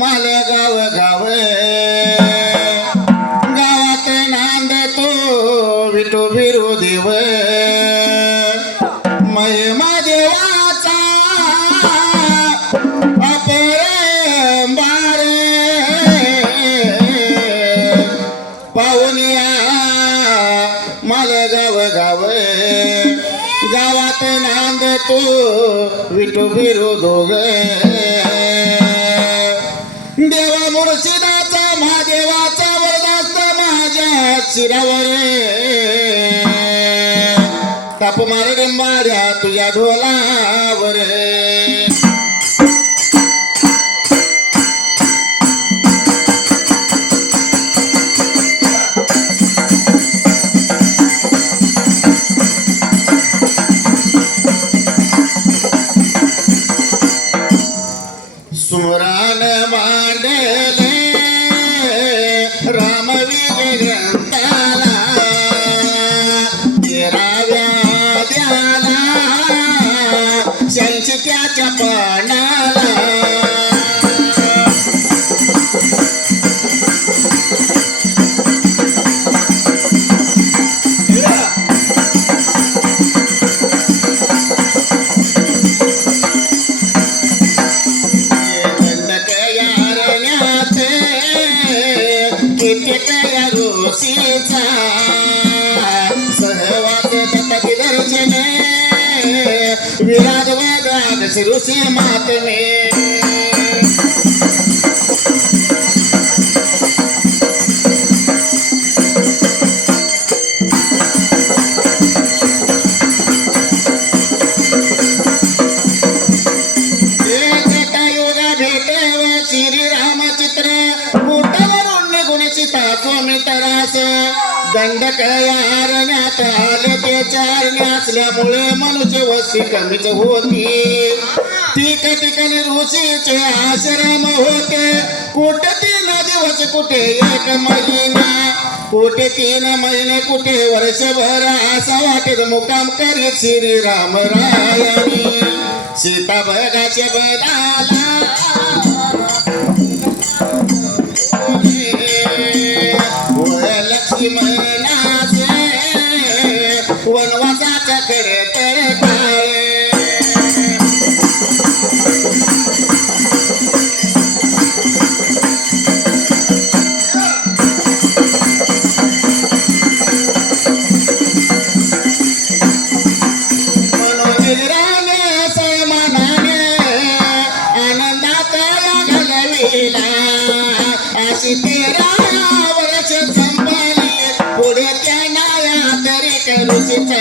मालेगाव गाव गावात नांदतो विठू बिरू देव महिमा देवाचा अपरंपार पाहुनिया मालेगाव गाव गावात नांदतो विठू बिरू दोघ देवा मुर्शिदाचा महादेवाचा वरदास्त माझ्या शिरावर ताप मार माऱ्या तुझ्या ढोलावर सुमरान मांडले राम विजय ग्रंथाला तेराव्या द्याला संचित्याच्या पानाला सहवास दत्ताची दर्शने विराज वादात शिरुषी मातमे दंडक यारण्यात आले ते चारणे असल्यामुळे मनुष्य वस्ती कमीच होती ठिकाणी ऋषीचे आश्रम होते कुठे 3 दिवस कुठे 1 महिना कुठे 3 महिने कुठे वर्षभर असा वाटेत मुकाम करीत श्री राम रायानी सीता बघाच्या बदाला महिनाचे वनवासाच्या कडे तर काय मनोनिराने सन्मानाने आनंदात घालविला अशी 13 वर्ष पुढे त्या नाया तरी करुचिता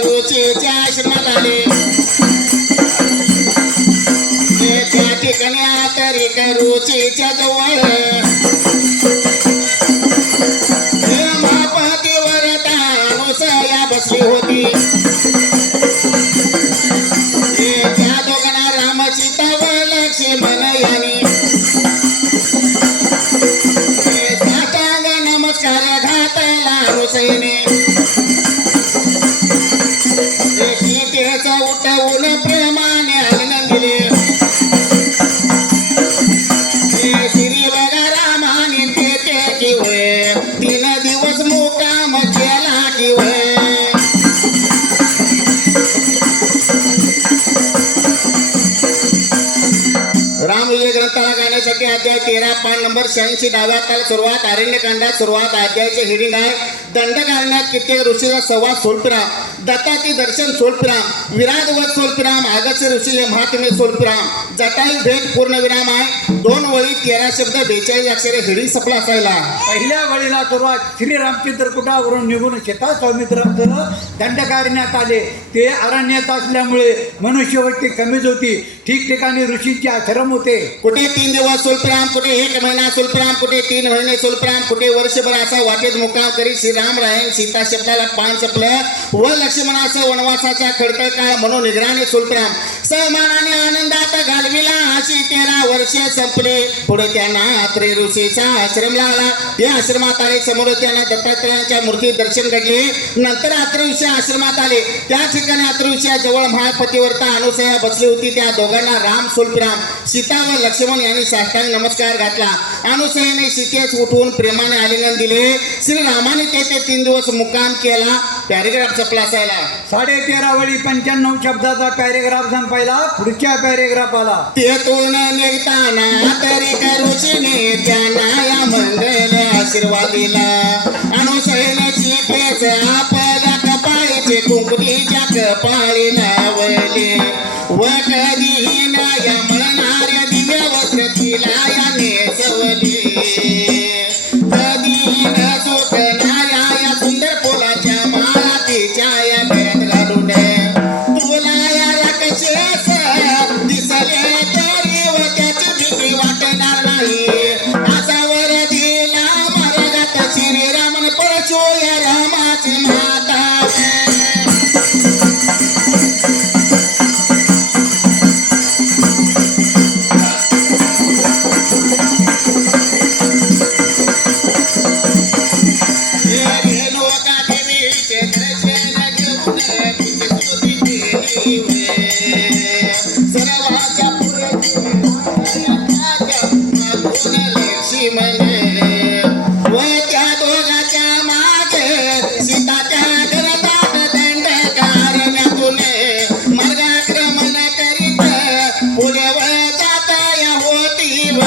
रुचीच्या आश्रमात आले त्या ठिकाणी तरी रुचीच्या जवळ महापतीवर अनुसया बसली होती त्या दोघांना राम सीता व लक्ष्मण यांनी साष्टांग नमस्कार घातला अनुसयेने सीतेचा उठवून प्रेमाने आनंद दिले श्री बघा रामाने ते किवय 3 दिवस मुकाम केला किवय राम विजय ग्रंथाला गाण्यासाठी अध्याय 13 पान नंबर 86 डाव्या ताल सुरुवात अरण्यकांडात सुरुवात अध्यायाचे हेडिंग आहे दंडकारण्यात कित्येक ऋषीचा संवाद सोलपिराम, दत्ताती दर्शन सोलपिराम, विराटवत सोलपिराम, आगस्य ऋषी महात्मे सोलपिराम, जटायू भेट पूर्णविराम आहे. 2 वळी 13 शब्द 42 अक्षरे हिडी सपला असायला. पहिल्या वळीला सुरुवात श्रीरामचंद्र कुटावरून निघून सीता सौमित्रासह दंडकारण्यात आले. ते अरण्यात असल्यामुळे मनुष्यवस्ती कमीच होती. ठिकठिकाणी ऋषींचे आश्रम होते. कुठे 3 दिवस सोलपिराम, कुठे 1 महिना सोलपिराम, कुठे 3 महिने सोलपिराम, कुठे वर्षभर असा वाटेत मुक्काम करी श्रीराम रायन सीता शब्दाला पान चपलं व लक्ष्मणासह वनवासाचा खडतर काळ म्हणून निगराने सोलपिराम सहमानाने आनंदात घालविला. अशी 13 वर्षे संपले. पुढे त्यांना अत्रे ऋषीचा आश्रम लागला. या आश्रमात आले. समोर त्यांना दत्तात्रयांच्या मूर्ती दर्शन घडले. नंतर अत्रे ऋषी आश्रमात आले. त्या ठिकाणी अत्रे ऋषीजवळ महापतिव्रता अनुसया बसली होती. त्या दोघांना राम सोलपिराम सीता व लक्ष्मण यांनी साष्टांग नमस्कार घातला. अनुसयाने सीतेस उठवून प्रेमाने आलिंगन दिले. श्रीरामाने तेथे 3 दिवस मुक्काम केला. पॅरेग्राफ चपला असायला. 13.5 वळी 95 शब्दाचा पॅरेग्राफ संपायला. पुढच्या पॅरेग्राफाला तेथून निघताना तरी ऋषीने त्यांना या मंगल आशीर्वाद दिला. अनुसयाने सीतेस आपल्या कपाळीचे कुंकुतीच्या कपाळी लावले व कधीही या म्हणणाऱ्या दिव्य वस्त्र तिला या नेसवले. कधीही न सुटणाऱ्या या सुंदर फुलाच्या माळा तिच्या या गळ्यात घालून तुला या राक्षस दिसले तरी व त्याची भीती वाटणार नाही. असा वर दिला मार्गात श्रीरामन परशु या रामाची माता. सर्वाच्या पुढे व त्या दोघाच्या मागे सीताच्या घरात दंडकारण्यातून मार्गाक्रमण करीत पुढे व जात या होती व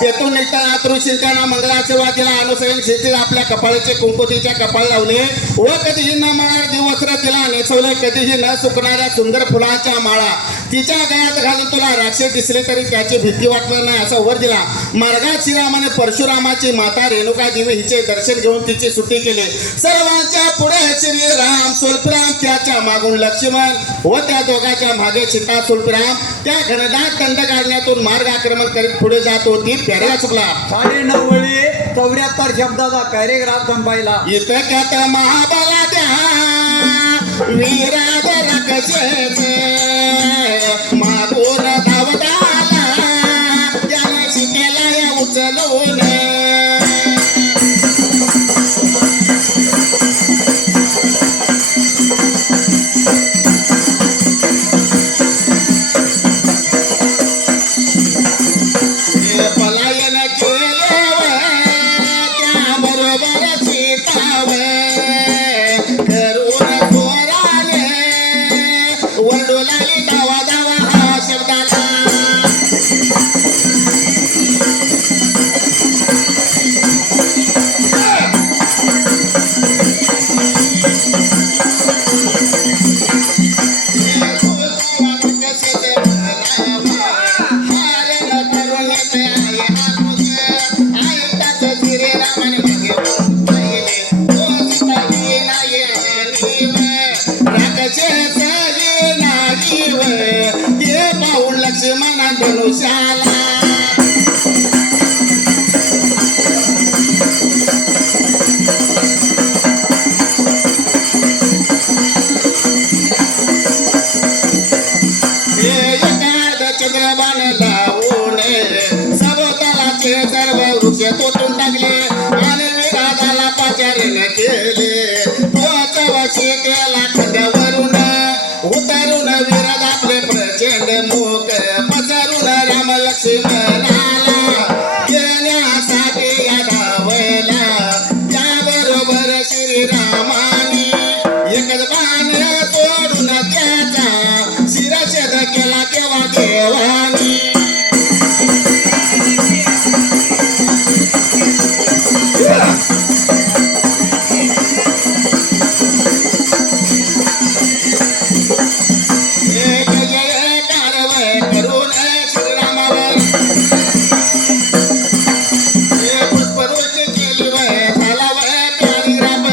तेथून निघताना ऋषींना मंगलाशीर्वाद दिला. अनुसयन शेती आपल्या कपाळीचे कुंकुतीच्या कपाळ लावले व कधीही न मळणार दिवस्त्र तिला नेसवले. कधीही न सुकणाऱ्या सुंदर फुलांच्या माळा तिच्या गळ्यात घालून तुला राक्षस दिसले तरी त्याची भीती वाटणार नाही असा वर दिला. मार्गात श्रीरामाने परशुरामाची माता रेणुका देवी हिचे दर्शन घेऊन तिची सुट्टी केली. सर्वांच्या पुढे श्रीराम सोलपिराम, त्याच्या मागून लक्ष्मण व त्या दोघांच्या मागे सीता सोलपिराम त्या घनदाट दंडकारण्यातून मार्ग आक्रमण करीत पुढे जात होती. पॅरेग्राफ चुकला. 9.5 वळी 74 शब्दाचा पॅरेग्राफ संपायला. इतक्यात महाबला त्या वीराद राक्षस मागून धावत आला. त्याने सीतेला या उचलून पलायन केल्यावर त्याबरोबर सीतावर करून पोराने वरडू लागली धावा धावा हा शब्दाला. ते पाहून लक्ष्मणा धनुष्याला चंद्रबाण लावून सभोवतालाचे सर्व वृक्ष तोडून टाकले आणि विराजाला पाचारण केले. पोचवशी केला खंडावरून उतरून विराज आपले प्रचंड मुख पसरून राम लक्ष्मणाला येण्यासाठी या धावला. त्याबरोबर श्रीरामाने एकच बाण तोडून त्याचा शिरछेद केला तेव्हा देवाने एक जय कारवय करून श्रीरामावर पुष्परुची केली वय झाला वय प्यारी राम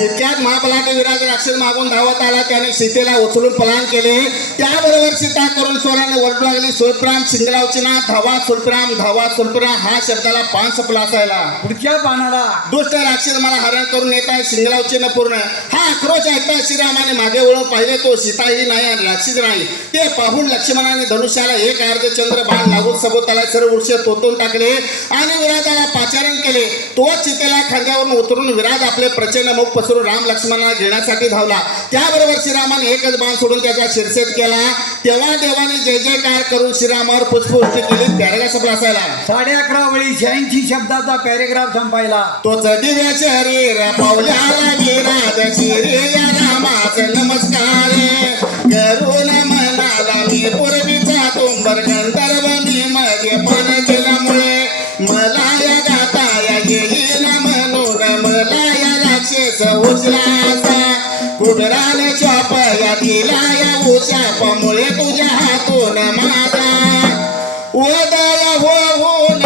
इतक्यात महाबलाने विराज राक्षस मागून धावत आला त्याने सीतेला उचलून पलायन केले त्याबरोबर सीता करून स्वराने ओरडू लागली स्वल्पराम शिंगरावची ना धावा स्वल्पराम हा शब्दाला पान संपला असायला पुढच्या पानाला दुष्ट राक्षस मला हरण करून येत आहे शिंगरावची न पूर्ण हा आक्रोश ऐकता श्रीरामाने मागे वळून पाहिले तो सीताही नाही आणि राक्षस नाही ते पाहून लक्ष्मणाने धनुष्याला एक अर्धचंद्र बाण लागून सभोवताला सर्व वृक्ष तोतून टाकले आणि विराजाला पाचारण केले तोच सीतेला खांद्यावरून उतरून विराज आपले प्रचंड मुख पसरून राम लक्ष्मणाला घेण्यासाठी धावला त्याबरोबर श्रीरामाने एकच बाण सोडून त्याचा शिरछेद केला तेव्हा देवाने जय जयकार करून श्रीरामावर पुष्पवृष्टी केली पॅरेग्राफ संपला असायला 11.5 वेळी 86 शब्दाचा पॅरेग्राफ संपायला तोच दिव्य शरीर पावल्याला विराज शिरे या रामाचा नमस्कार करून म्हणाला मी पूर्वीचा तुंबर गंधर्व मी मध्ये पण केल्यामुळे मला या गाता या येईन म्हणून मला या राक्षस उचलाचा कुबेराने शाप या दिला या उशापामुळे तुझ्या हातून माझा उदय होऊन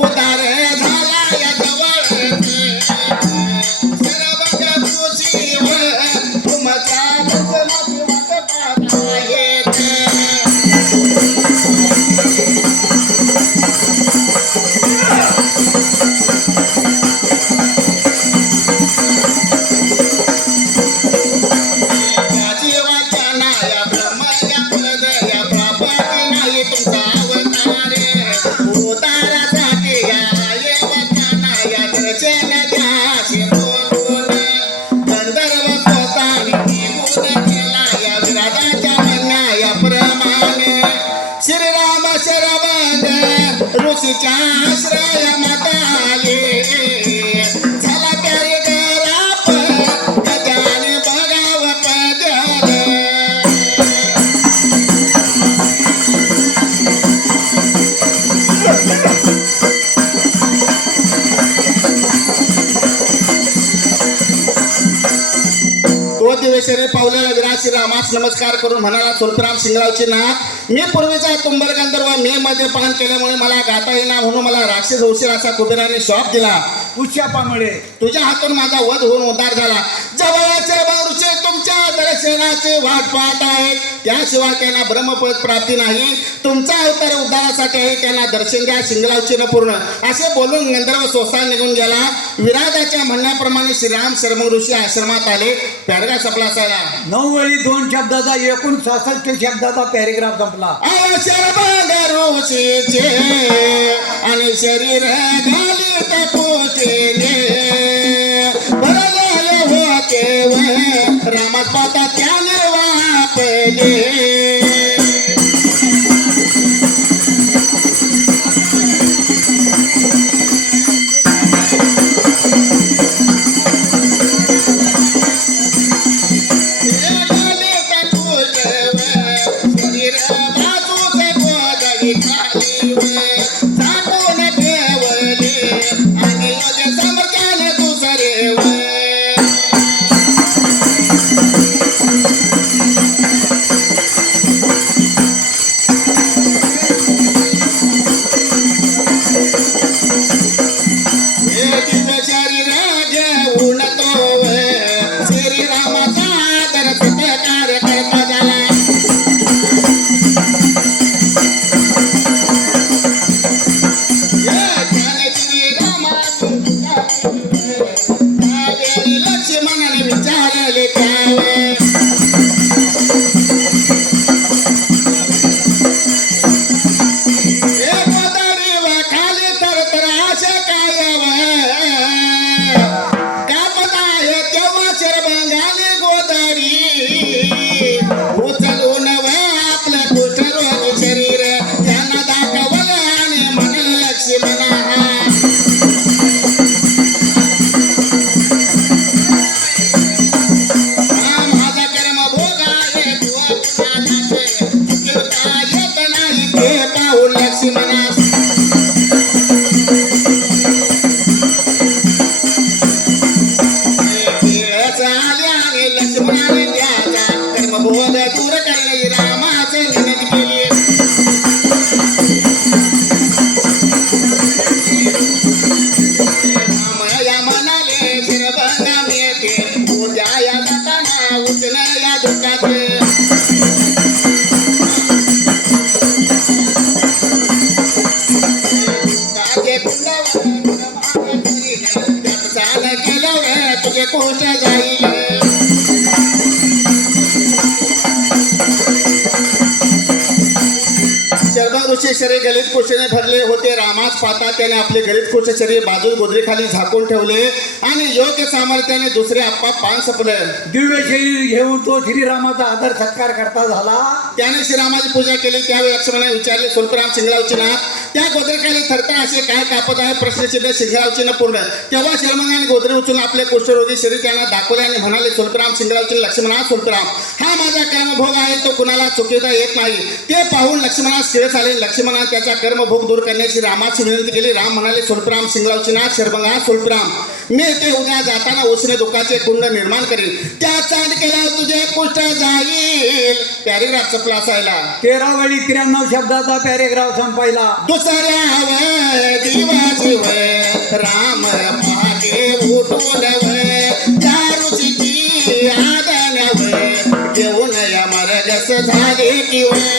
उदार झाला या जवळ सर्व खुशीवर तुमचा वाट पाहता येते श्रीराम शरवण ऋषीच्या आश्रय मताले झाला प्यारे गराप गजाने बघाव पदर तो दिवसेने पावलेला विराज श्रीरामास नमस्कार करून म्हणाला स्वल्पराम शिंगरावची ना मी पूर्वीचा तुंबर गंधर्व मे मध्ये पान केल्यामुळे मला गाता येईना म्हणून मला राक्षस होशील असा कुबेराने शाप दिला उच्चापामुळे तुझ्या हातून माझा वध होऊन उद्धार झाला जवळचे वृक्ष तुमच्या दर्शनाची वाट पाहत आहेत त्याशिवाय त्यांना ब्रह्मपद प्राप्ती नाही तुमचा अवतार उद्धारासाठी आहे त्यांना दर्शन द्या शिंगरावची न पूर्ण असे बोलून गंधर्व सोसा निघून गेला विराजाच्या म्हणण्याप्रमाणे श्रीराम शर्म ऋषी आश्रमात आले पॅरेग्राफ संपला असायला 9 वेळी 2 शब्दाचा एकूण 66 शब्दाचा पॅरेग्राफ संपला ऋषीचे आणि शरीर घालित पोटेने भरलेले होते व रामात पाता त्याने वापले त्यात चाल केल्यावर तुझे कोष्ट जाईल. शरभंग ऋषी शरीर गलित कुशेने भरले होते. रामास पाहता त्याने आपले गलित कुश शरीर बाजू गोदरीखाली झाकून ठेवले आणि योग्य सामर्थ्याने दुसरे आप्पा पान सपलं. दिव्य शरीर घेऊन तो श्रीरामाचा आदर सत्कार करता झाला. त्याने श्रीरामाची पूजा केली. त्यावेळी लक्ष्मणाने विचारले, स्वल्पराम शिंगरावची नाथ त्या गोदरीखाली थरथर असे काय कापत आहे? प्रश्नचिन्ह शिंगरावची न पूर्ण. तेव्हा शर्मंगाने गोदरी उचलून आपले कुष्ठरोगी शरीर त्यांना दाखवले आणि म्हणाले, स्वल्पराम शिंगरावची लक्ष्मणा स्वल्पराम हा माझा कर्मभोग आहे, तो कुणाला चुकीता येत नाही. ते पाहून लक्ष्मणास शिरस आले. लक्ष्मणाने त्याचा कर्मभोग दूर करण्याची रामाची विनंती केली. राम म्हणाले, स्वल्पराम शिंगरावची नाथ शर्मंगा स्वल्पराम मी ते उद्या जाताना उसने दुःखाचे कुंड निर्माण करीन. त्या चांद केला तुझे कुष्ठ जाईल. पॅरेग्राफ चपला असायला 13 वेळी 93 शब्दाचा पॅरेग्राफ संपायला. दुसऱ्यावर दिवाची वय राम पहाटे उठून वय त्या ऋषीची आदनवय घेऊन या मार्गस झाले की वय.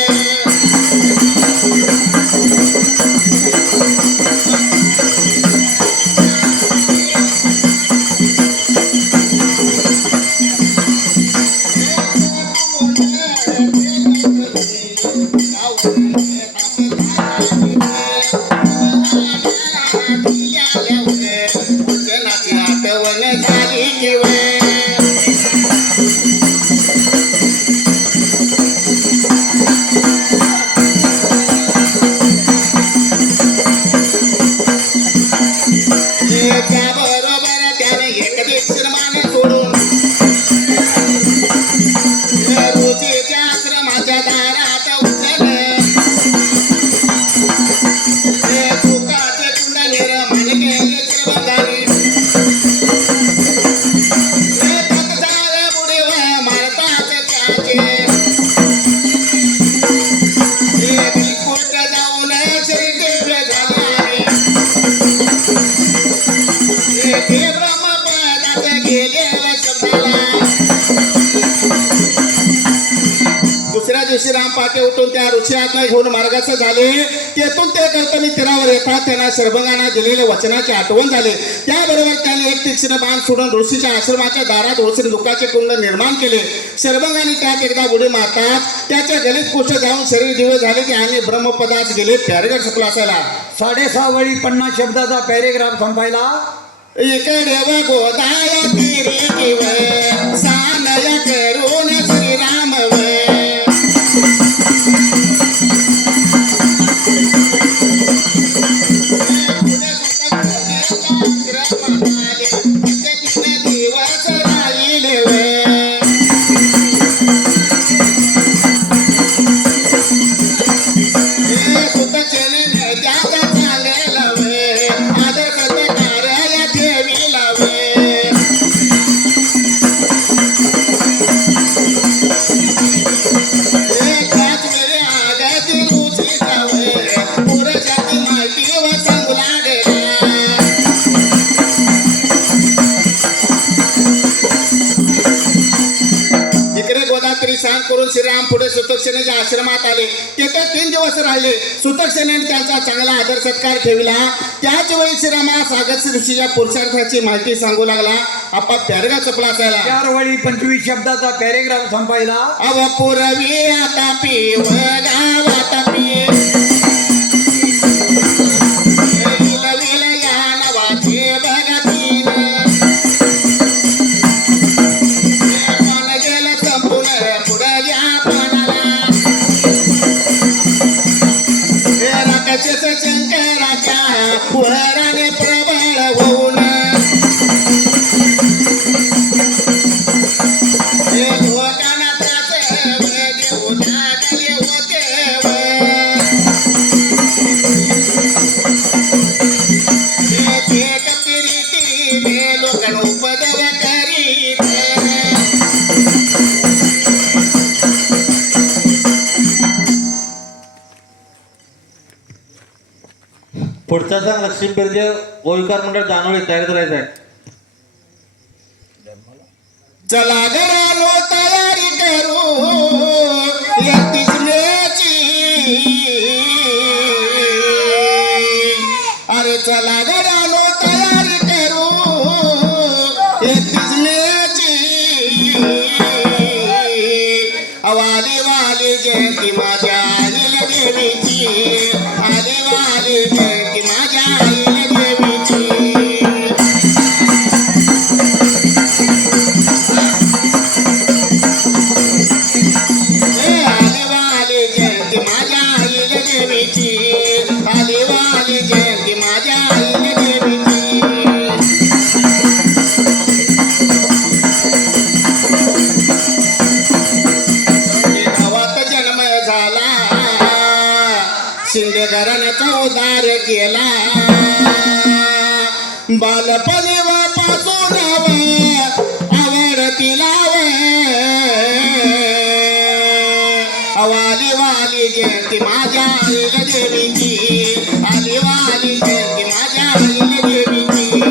दुसऱ्या दिवशी राम पाटे उठून त्या ऋषीआत्मा घेऊन मार्गाचे झाले. तेथून ते करताना तीरावर येतात त्यांना शर्भंगांना दिलेले वचनाची आठवण झाले. त्याबरोबर त्याने एक तीक्ष्ण बाण सोडून ऋषीच्या आश्रमाच्या दारात ऋषीने दुःखाचे कुंड निर्माण केले. शर्भंगाने त्यात एकदा उडी मारतात त्याच्या गलित कुष्ठ जाऊन शरीर दिवे झाले की आणि ब्रह्मपदास गेले. पॅरेग्राफ संपला असायला 6.5 वेळी 50 शब्दाचा पॅरेग्राफ संपायला. इकडे व गोदाया तिरी किव सानय करून श्रीराम वय दिवस राहिले वय सुतचेने त्याचा चांगला वय आदर सत्कार या ठेवीला वय त्याच वेळी आगाची रुची जावय पुरुषाची माहिती व सांगू लागल्या. इकडे गोदात्री स्नान करून श्रीराम पुढे सुतक्षेनेच्या आश्रमात आले. तेथे 3 दिवस राहिले. सुतक्षेनेने त्यांचा चांगला आदर सत्कार ठेवला. त्याच वेळी श्रीरामास अगस्त्य ऋषीच्या पुरुषार्थाची माहिती सांगू लागला. आपा पॅरेग्राफ चपला असायला 4 वेळी 25 शब्दाचा पॅरेग्राफ संपायला. अव पुरवी आता पी व गावात पी विल या नवाचे भगतीन मन गेलं संपून पुढे या पणाला राक्षस शंकराच्या वराने प्रबळ होऊन लोकांना त्रास देऊ टाकले होते ते कपिरीतीने लोकांना उपद्रव करीत. पुढचा सांग लक्ष्मी बिर्देव गोविकार मंडळ दानोळी तयार करायचा आहे. चला घरानो तयारी करू 31 मेची. अरे चला घरानो तयारी करू केला बालपणी व पासून आवड तिला वाली वाली जयंती माझ्या आईला देवीची आली वाली जयंती माझ्या आईला देवीची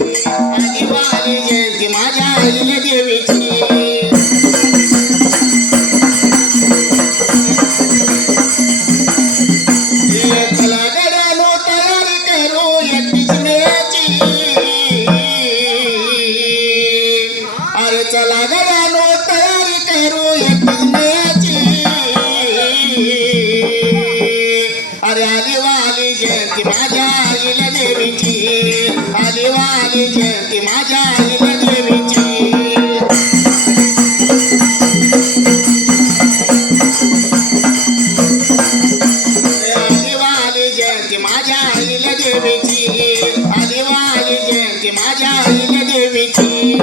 आदिवाली जयंती माझ्या आईला देवीची चला गड्यानो तयारी करू एकटीच मेची अरे चला गड्यानो तयारी करू एकटीच मेची अरे आदिवाली जयंती माझ्या आईला देवीची आदिवाली जयंती माझ्या आईला देवीची आदिवाली जयंती माझ्या आईला देवीची आदिवाली जयंती माझ्या आईला देवीची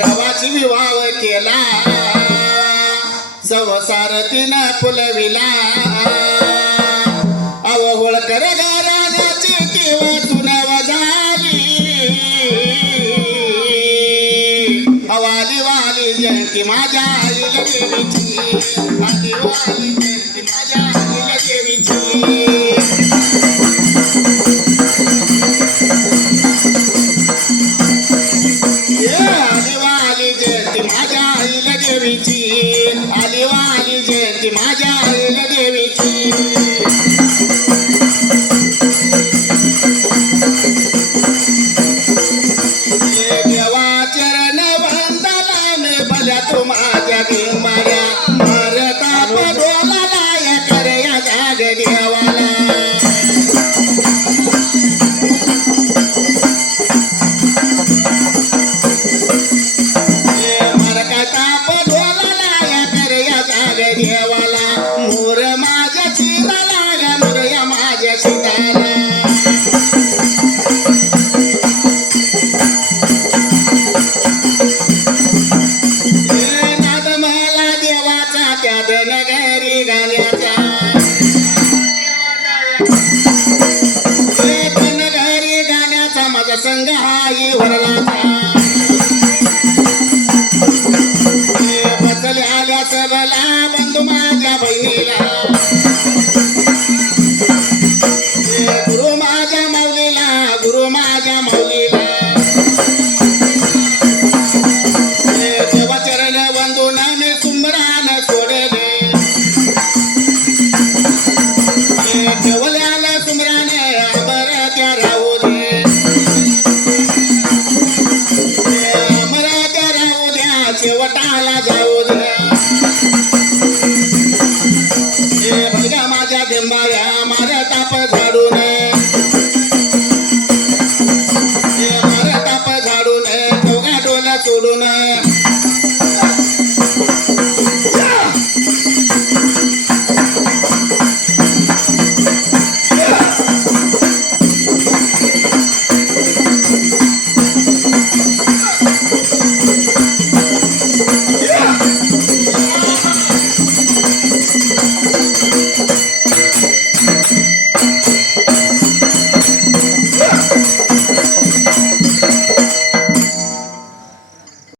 रवाची विवाह केला संसार तिनं फुलविला अवहोळकर घराण्याची किंवा झाली वाली वाली जयंती माझ्या आईला देवीची आदिवाली जयंती माझ्या आईला देवीची आदिवाली जयंती माझ्या आईला देवीची आदिवाली जयंती माझ्या आईला देवीची देवा चरण वंदना भल्या तू माझ्या गिंबाड्या मरता पडोला या करे या जाग देवाला देवाला मोर माझ्या चिताला मोरया माझ्या चिताला नाद मला देवाचा त्यात नगरी गाण्याचा नगरी गाण्याचा माझा संघ हाही वरलाचा बसले आल्या सबला बंधू माझ्या बहिणीला गुरु माझ्या माऊलीला गुरु माझ्या माऊलीला देवा चरण वंदून मी सुमरान सोडले ठेवल्याला सुमराने अमर त्या राहू दे अमर त्या राहू द्या शेवटाला जाऊ द्या भलग्या माझ्या डिंबाऱ्या माझ्या ताप झाडून माझ्या ताप झाडून चौघा डोला सोडून